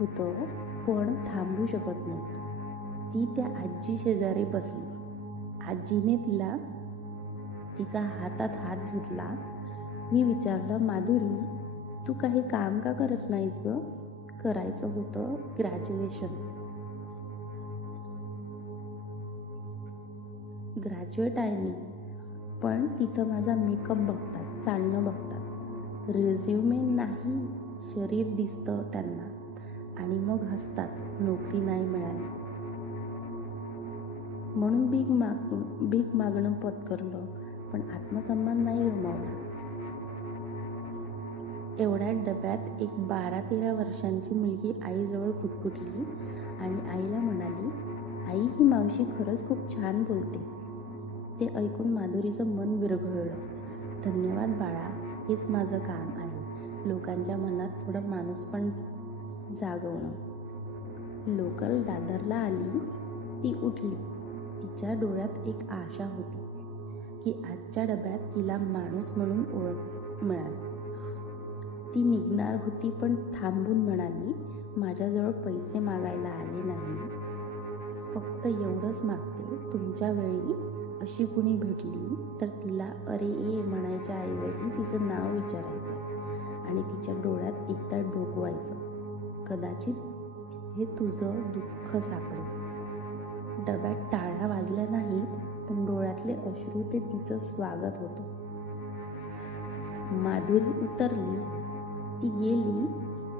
होतं, पण थांबू शकत नव्हतं. ती त्या आजी शेजारी बसली. आजीने तिचा हातात हात घेतला. मी विचारलं, माधुरी, तू काही काम का करत नाहीस ग? करायचं होतं ग्रॅज्युएट आहे मी, पण तिथं माझा मेकअप बघतात, चालणं बघतात, रिझ्युमे नाही, शरीर दिसतं त्यांना, आणि मग हसतात नोकरी नाही मिळाली. म्हणून भीक मागणं पत्करलं, पण आत्मसन्मान नाही गमावला. एवढ्या डब्यात एक 12-13 वर्षांची मुलगी आईजवळ कुटकुटली आणि आईला म्हणाली, आई, ही मावशी खरंच खूप छान बोलते. ते ऐकून माधुरीचं मन विरघळलं. धन्यवाद बाळा, हेच माझं काम आहे, लोकांच्या मनात थोडं माणूसपण जागवणं. लोकल दादरला आली. ती उठली. तिच्या डोळ्यात एक आशा होती की आजच्या डब्यात तिला माणूस म्हणून ओळख मिळाली. ती निघणार होती, पण थांबून म्हणाली, माझ्याजवळ पैसे मागायला आले नाही, फक्त एवढंच मागते, तुमच्या वेळी अशी कुणी भेटली तर तिला अरे ए म्हणायच्या ऐवजी तिचं नाव विचारायचं आणि तिच्या डोळ्यात एकदा डोकवायचं. कदाचित हे तुझं दुःख सापडेल. डब्यात टाळ्या वाजल्या नाहीत, पण डोळ्यातले अश्रू ते तिचं स्वागत होतं. माधुरी उतरली. ती गेली,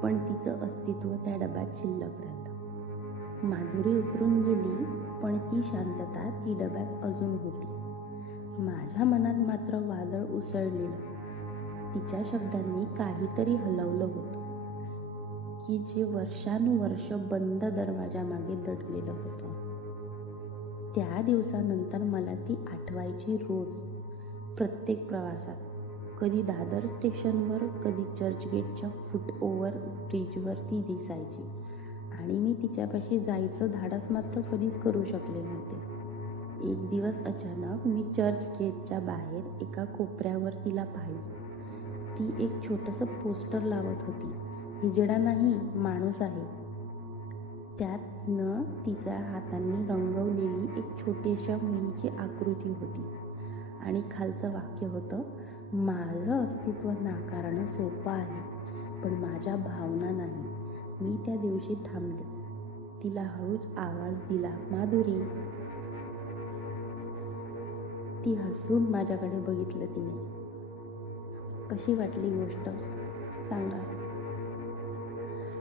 पण तिचं अस्तित्व त्या डब्यात शिल्लक राहिलं. माधुरी उतरून गेली, पण ती शांतता ती डब्यात अजून होती. माझ्या मनात मात्र वादळ उसळलेलं. तिच्या शब्दांनी काहीतरी हलवलं होतं की जे वर्षानुवर्ष बंद दरवाजामागे दडलेलं होतं. त्या दिवसानंतर मला ती आठवायची रोज, प्रत्येक प्रवासात. कधी दादर स्टेशनवर, कधी चर्चगेटच्या फुटओव्हर ब्रिजवर ती दिसायची, आणि मी तिच्यापाशी जायचं धाडस मात्र कधीच करू शकले नव्हते. एक दिवस अचानक मी चर्चगेटच्या बाहेर एका कोपऱ्यावर तिला पाहिलं. ती एक छोटंसं पोस्टर लावत होती, हिजडा नाही, माणूस आहे. त्यात तिच्या हातांनी रंगवलेली एक छोट्याशा मुलीची आकृती होती आणि खालचं वाक्य होतं, माझं अस्तित्व नाकारणं सोपं आहे, पण माझ्या भावना नाही. मी त्या दिवशी थांबले. तिला हळूच आवाज दिला, माधुरी. ती हसून माझ्याकडे बघितलं. तिने. कशी वाटली गोष्ट सांगा.